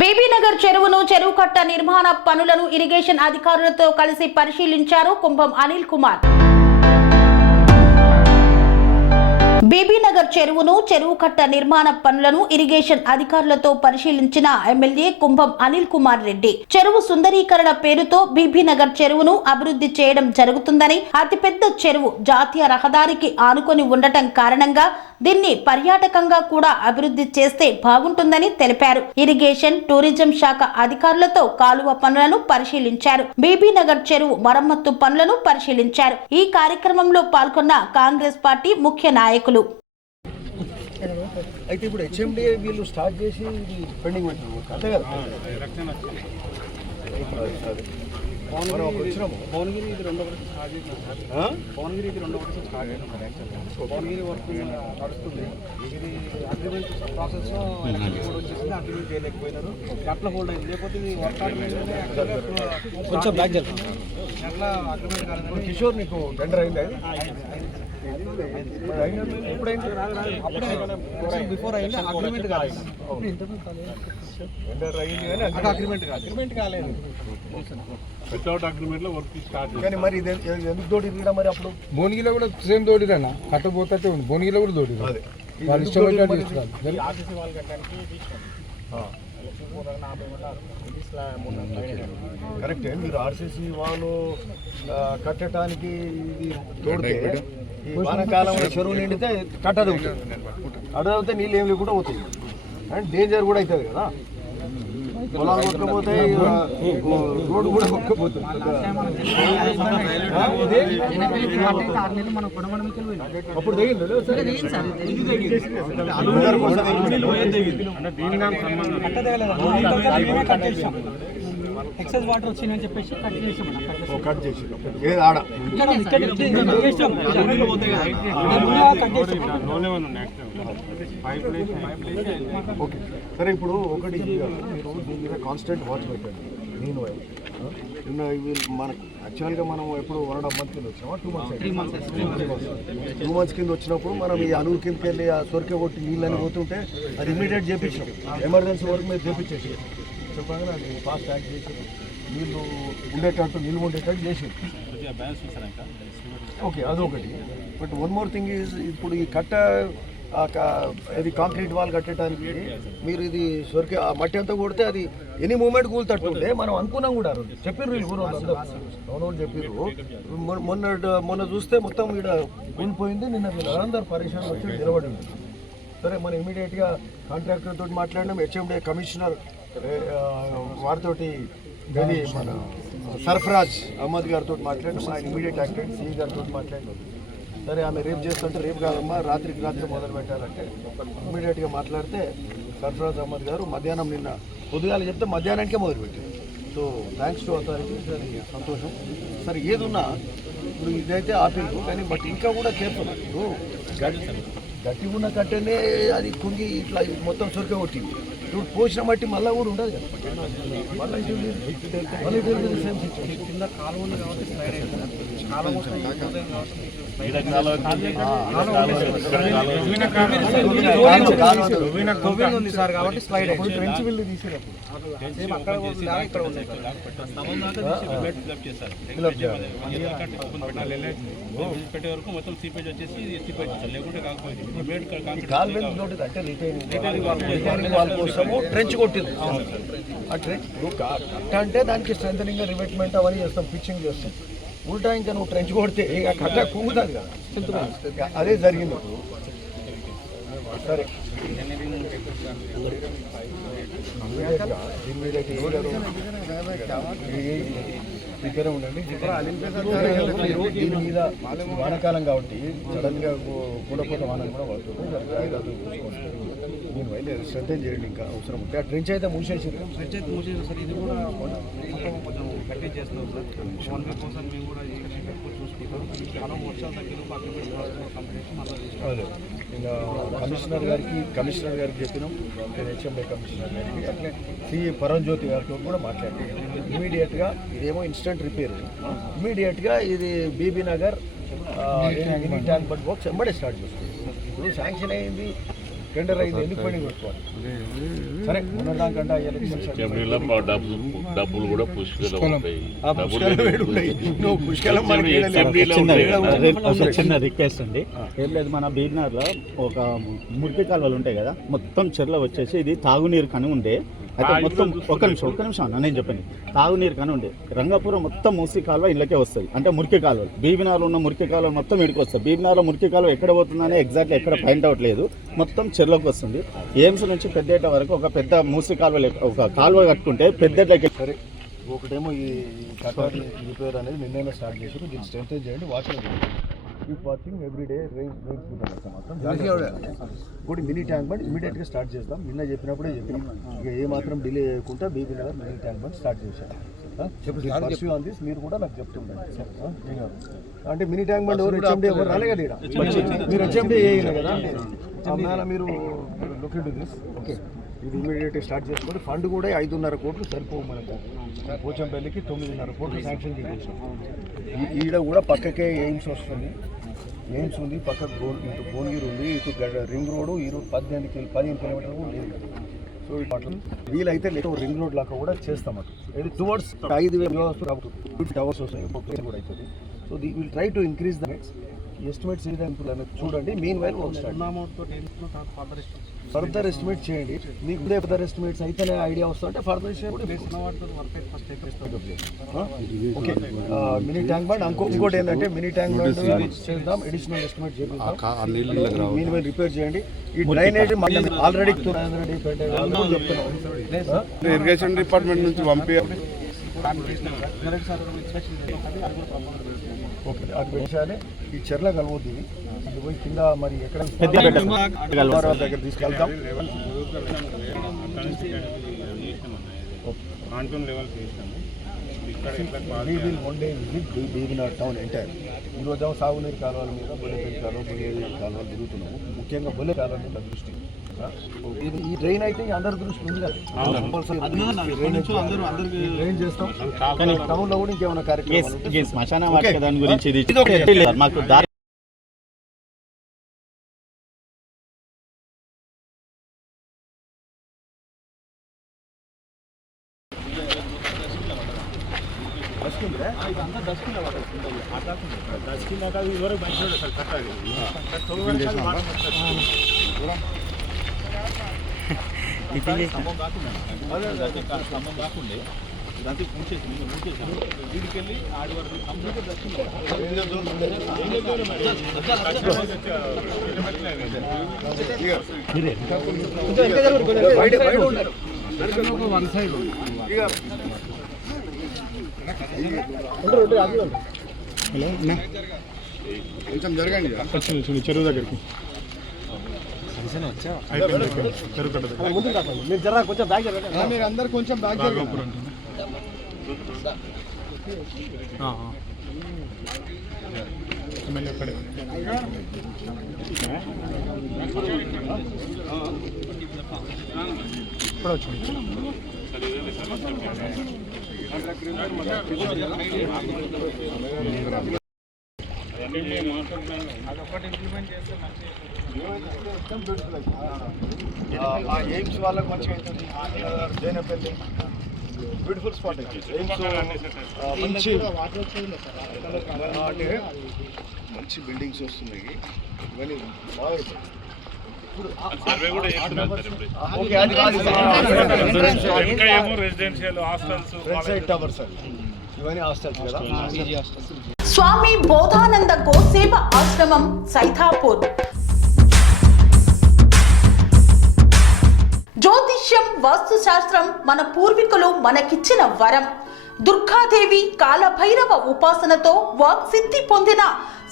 BB Nagar చెరువును చెరువు కట్ట నిర్మాణ పనులను ఇరిగేషన్ అధికారులతో కలిసి పరిశీలించారు కుంభం అనిల్ కుమార్. బీబీ నగర్ చెరువును చెరువు కట్ట నిర్మాణ పనులను ఇరిగేషన్ అధికారులతో పరిశీలించిన ఎమ్మెల్యే కుంభం అనిల్ కుమార్ రెడ్డి చెరువు సుందరీకరణ పేరుతో బీబీ నగర్ చెరువును అభివృద్ధి చేయడం జరుగుతుందని, అతిపెద్ద చెరువు జాతీయ రహదారికి ఆనుకొని ఉండటం కారణంగా దీన్ని పర్యాటకంగా కూడా అభివృద్ధి చేస్తే బాగుంటుందని తెలిపారు. ఇరిగేషన్ టూరిజం శాఖ అధికారులతో కాలువ పనులను పరిశీలించారు. బీబీ నగర్ చెరువు మరమ్మత్తు పనులను పరిశీలించారు. ఈ కార్యక్రమంలో పాల్గొన్న కాంగ్రెస్ పార్టీ ముఖ్య నాయకులు. అయితే ఇప్పుడు హెచ్ఎండిఏ వీళ్ళు స్టార్ట్ చేసి ఇది పెండింగ్ పెట్టారు అంతే కదా. భువనగిరి ఇది రెండో వర్షం స్టార్ట్ చేసినాం సార్. భువనగిరి ఇది రెండో వర్షం స్టార్ట్ చేసినాం సార్. యాక్చువల్గా భువనగిరి వర్క్ నడుస్తుంది. ఇది అగ్రిమెంట్ ప్రాసెస్లో కూడా వచ్చేసింది. అగ్రిమెంట్ చేయలేకపోయినారు, అట్లా హోల్డ్ అయింది. లేకపోతే ఇది వర్క్ ఆర్డర్లోనే కొంచెం బ్యాక్ జరుగుతుంది. అట్లా అగ్రిమెంట్ కాలేదని. కిషోర్ నీకు టెండర్ అయింది బిఫోర్ అయింది, అగ్రిమెంట్ కాలేదు. టెండర్ అయింది కానీ అగ్రిమెంట్ కాలేదు. వితౌట్ అగ్రిమెంట్ లో వర్క్ స్టార్ట్ కానీ మరి ఇది ఎందుకు తోడిరా మరి అప్పుడు భువనగిరిలో కూడా సేమ్ తోడిరన్న కట్టబోతే ఉంది. భువనగిరిలో కూడా తోడిరు వాళ్ళు ఇష్టపడ్డారు చేస్తున్నారు. ఆర్టీసీ వాళ్ళు కట్టడానికి కరెక్టే. మీరు ఆర్సీసీ వాళ్ళు కట్టడానికి ఇది తోడితే ఈ వానాకాలంలో చెరువు నిండితే కట్టదు, అడవుతే నీళ్ళు ఏం లేకుండా పోతాయి అండ్ డేంజర్ కూడా అవుతుంది కదా. పొలాలు కొట్టుకపోతే రోడ్డు కూడా కొట్టుకుపోతుంది. అప్పుడు ఎక్సెస్ వాటర్ వచ్చిందని చెప్పేసి కట్ చేసి ఏది ఆడ ఓకే సరే. ఇప్పుడు ఒకటి మీరు దీని మీద కాన్స్టెంట్ వాచ్ పెట్టండి. నేను మనకు యాక్చువల్గా మనం ఎప్పుడు 1.5 months కింద వచ్చామా 2 months 2 months కింద వచ్చినప్పుడు మనం ఈ అలుగు కిందకి వెళ్ళి ఆ సొరికే కొట్టి నీళ్ళని పోతుంటే అది ఇమీడియట్ చేపించాం. ఎమర్జెన్సీ వరకు మీరు చేపించేసి చెప్పగానే అది ఫాస్ట్ యాక్ట్ చేసి నీళ్ళు ఉండేటట్టు నిల్వ ఉండేటట్టు చేసి ఓకే అదొకటి. But one more thing is ఇప్పుడు ఈ కట్ట ఇది కాంక్రీట్ వాల్ కట్టడానికి మీరు ఇది సొరికి ఆ మట్టి అంతా కొడితే అది ఎనీ మూమెంట్ కూలుతట్టుంటే మనం అనుకున్నాం కూడా. చెప్పిర్రు వీళ్ళు కూడా అందరూ చెప్పిర్రు. మొన్న చూస్తే మొత్తం ఇక్కడ కూలిపోయింది. నిన్న వీళ్ళందరూ పరేషాన్ వచ్చి నిలబడి ఉంది. సరే మనం ఇమీడియట్గా కాంట్రాక్టర్ తోటి మాట్లాడినాం. హెచ్ఎండే కమిషనర్ వారితోటి ఇది మన సర్ఫరాజ్ అహ్మద్ గారితో మాట్లాడినాం. ఆయన ఇమీడియట్ యాక్టెడ్ సిఈ గారితో మాట్లాడినాం. సరే ఆమె రేపు చేస్తుంటే రేపు కాదమ్మా రాత్రికి రాత్రి మొదలు పెట్టాలంటే ఇమీడియట్గా మాట్లాడితే సర్ఫరాజ్ అహ్మద్ గారు మధ్యాహ్నం నిన్న పొద్దుగాల చెప్తే మధ్యాహ్నానికే మొదలుపెట్టారు. So thanks to authority. సరే సంతోషం. సరే ఏదున్నా ఇప్పుడు ఇదైతే ఆపిండు కానీ బట్ ఇంకా కూడా కేర్ఫుల్. ఇప్పుడు గట్టి ఉన్న కట్టెనే అది కుంగి ఇట్లా మొత్తం సొరిక కొట్టింది. ఇప్పుడు పోసిన మట్టి మళ్ళీ కూడా ఉండదు కదా. మళ్ళీ సేమ్ సిచ్యువేషన్ కింద కాలువ ఉంది కాబట్టి స్లైడ్ అయింది. కాలువ ఉంది సార్ కాబట్టి స్లైడ్ అయింది. ట్రెంచ్ బిల్లు తీసేటప్పుడు పెట్టే వరకు మొత్తం సీపేజ్ వచ్చేసి సీపేజ్ లేకుంటే కాకపోయింది. ట్రెంచ్ కొట్టింది. ఆ ట్రెంచ్ కట్ట అంటే దానికి స్ట్రెంథనింగ్ రివెట్మెంట్ అవన్నీ చేస్తాం, పిచ్చింగ్ చేస్తాం. ఉల్టా ఇంకా నువ్వు ట్రెంచ్ కొడితే ఇక కట్ట కుంగుతుంది కదా. అదే జరిగింది ఇప్పుడు. సరే ప్రిపేర్ ఉండండి. దీని మీద వానాకాలం కాబట్టి సడన్గా కూడపోతే వానలు కూడా పడుతుంది. నేను వెళ్ళి స్ట్రెంథెన్ చేయండి ఇంకా అవసరం ఉంటే. ఆ ట్రెంచ్ అయితే మూసేసారు. ట్రెంచ్ అయితే మూసేసారు సార్. ఇది కూడా కొంచెం కట్టేజ్ చేస్తున్నాం సార్. 1 week కోసం మేము కూడా చూసుకుంటాం. చాలా వర్షాలు తగ్గిన అదే ఇంకా కమిషనర్ గారికి చెప్పినాం. నేను హెచ్ఎండే కమిషనర్ గారికి అట్లే సిఈ పరంజ్యోతి గారితో కూడా మాట్లాడాను. ఇమీడియట్గా ఇదేమో ఇన్స్టెంట్ రిపేర్. ఇమీడియట్గా ఇది Bibinagar tank bund works ఎంబడే స్టార్ట్ చేస్తుంది. ఇప్పుడు శాంక్షన్ అయింది టెండర్ అయింది, ఎందుకు పెండింగ్ పెట్టుకోవాలి? సరే ఉన్నదానికంటే ఎలక్షన్స్ అసెంబ్లీలో మా డబ్బులు కూడా పుష్కలం ఉంటాయి. నువ్వు పుష్కలం మనకి చిన్న రిక్వెస్ట్ అండి. ఏం లేదు, మన బీర్నార్లో ఒక మురికి కాలువలు ఉంటాయి కదా, మొత్తం చెర్ల వచ్చేసి ఇది తాగునీరు కని ఉండే, అయితే మొత్తం ఒక్క నిమిషం అన్న నేను చెప్పండి. తాగునీరు కని ఉండే రంగాపురం మొత్తం మూసి కాలువ ఇళ్ళకే వస్తుంది, అంటే మురికి కాలువలు. బీబీనార్లో ఉన్న మురికి కాలువ మొత్తం ఇడికి వస్తుంది. బీబీనార్లో మురికి కాలువ ఎక్కడ పోతుందని ఎగ్జాక్ట్లీ ఎక్కడ పాయింట్ అవుట్ లేదు, మొత్తం చెర్లోకి వస్తుంది. ఎయిమ్స్ నుంచి పెద్దేట వరకు ఒక పెద్ద మూసి కాలువ ఒక కాలువ కట్టుకుంటే పెద్దట్లకి. సరే, ఒకటేమో ఈ కటార్ రిపేర్ అనేది నిన్నైనా స్టార్ట్ చేశారు, దీన్ని స్ట్రెంత్ చేయండి. కీప్ వాచింగ్ ఎవ్రీ డే ఇంకోటి మినీ ట్యాంక్ బండ్ ఇమీడియట్గా స్టార్ట్ చేస్తాం. నిన్న చెప్పినప్పుడే చెప్పినాం, ఇక ఏ మాత్రం డిలే చేయకుండా Bibinagar mini tank bund start చేశారు. మీరు కూడా నాకు చెప్తుండండి. అంటే మినీ ట్యాంక్ బండ్ హెచ్ఎండి ఎవరు రాలే కదా ఇక్కడ, మీరు హెచ్ఎండి వేయలే కదా, అమ్మాయిలా మీరు లుక్ ఇంటూ దిస్. ఓకే, ఇది ఇమీడియట్గా స్టార్ట్ చేసుకోండి. ఫండ్ కూడా 5.5 కోట్లు సరిపోవు మనకు. పోచంపల్లికి 9.5 కోట్లు శాంక్షన్ చేయించాం. ఈడ కూడా పక్కకే ఎయిమ్స్ వస్తుంది, ఎయిమ్స్ ఉంది, పక్కకు భువనగిరి ఉంది, ఇటు రింగ్ రోడ్డు ఈ రోడ్ 15 కిలోమీటర్లు కూడా లేదు. సో ఇట్లా వీలైతే రింగ్ రోడ్ లాగా కూడా చేస్తాం. అటు ఇది టువర్డ్స్ 5,000 టవర్స్ వస్తాయి కూడా అవుతుంది. So will try to increase the estimates చూడండి. మీన్ వైల్ ఫర్దర్ ఎస్టిమేట్ చేయండి. మీకు ఫర్దర్ ఎస్టిమేట్స్ అయితేనే ఐడియా వస్తుంటే further okay. Mini tank bund ఇంకోటి ఏంటంటే మినీ ట్యాంక్ బండ్ చేద్దాం, అడిషనల్ ఎస్టిమేట్ చేద్దాం. మీన్ వైల్ రిపేర్ చేయండి. ఈ డ్రైనేజ్ ఆల్రెడీ ఇరిగేషన్ డిపార్ట్మెంట్ నుంచి పంపి ఓకే, అది పెట్టాలి. ఈ చెర్ల కలవద్దు, ఇది పోయి కింద మరి ఎక్కడ దగ్గర తీసుకెళ్తాం. బీబీనార్ టౌన్ ఎంటైర్ ఈరోజు సాగునీరు కాలువల మీద బొల్లెపల్లి కాలువ, బొల్లేరు కాలువలు తిరుగుతున్నాము. ముఖ్యంగా బొల్లె కాలువ మీద దృష్టి. ఈ ట్రైన్ అయితే అందరి దృష్టి ఉంది కదా, ట్రైన్ చేస్తాం. టౌన్ లో కూడా ఇంకేమైనా కార్యక్రమం శ్మశాన వాటిక దాని గురించి మాకు దారి స్తంభం కాకుండా ఇదంతా మూసేసాము. వీడికెళ్ళి ఆడి వరకు వన్ సైడ్ కొంచెం జరగండి, చెరువు దగ్గరికి. మీరు అందరు కొంచెం బ్యాక్ ఇప్పుడు వచ్చింది. ఎయిమ్స్ వాళ్ళకి మంచిగా అవుతుంది. జైనపల్లి బ్యూటిఫుల్ స్పాట్ మంచి అంటే మంచి బిల్డింగ్స్ వస్తున్నాయి. ఇవన్నీ బాగా టవర్స్ ఇవన్నీ హాస్టల్స్ కదా. స్వామి బోధానంద గోసేవ ఆశ్రమం సైథాపూర్. జ్యోతిష్యం, వాస్తుశాస్త్రం మన పూర్వీకులు మనకిచ్చిన వరం. దుర్గాదేవి, కాలభైరవ ఉపాసనతో వాక్సిద్ధి పొందిన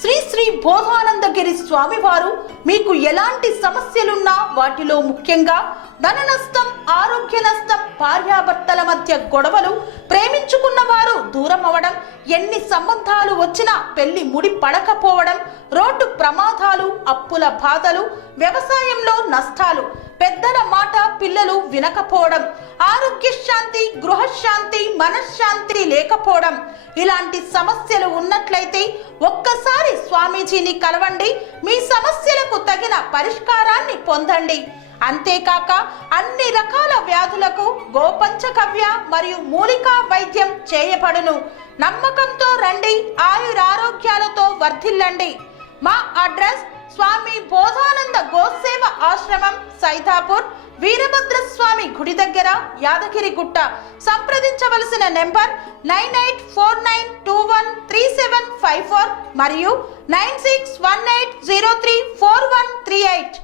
శ్రీ శ్రీ బోధానందగిరి స్వామివారు మీకు ఎలాంటి సమస్యలున్నా, వాటిలో ముఖ్యంగా ధన నష్టం, ఆరోగ్య నష్టం, భార్యాభర్తల మధ్య గొడవలు, ప్రేమించుకున్న వారు దూరం అవడం, ఎన్ని సంబంధాలు వచ్చినా పెళ్లి ముడి పడకపోవడం, రోడ్డు ప్రమాదాలు, అప్పుల బాధలు, వ్యవసాయంలో నష్టాలు, పెద్దల మాట పిల్లలు వినకపోవడం, ఆరోగ్య శాంతి, గృహశాంతి, మనశ్శాంతి లేకపోవడం, ఇలాంటి సమస్యలు ఉన్నట్లయితే ఒక్కసారి స్వామీజీని కలవండి. మీ సమస్యలకు తగిన పరిష్కారాన్ని పొందండి. అంతేకాక అన్ని రకాల వ్యాధులకు గోపంచకవ్య మరియు మూలికా వైద్యం చేయబడును. నమ్మకంతో రండి, ఆయురారోగ్యాలతో వర్ధిల్లండి. మా అడ్రస్ స్వామి బోధానంద గోసేవ ఆశ్రమం, సైదాపూర్, వీరభద్రస్వామి గుడి దగ్గర, యాదగిరిగుట్ట. సంప్రదించవలసిన నెంబర్ 9849213754 మరియు 9618034138.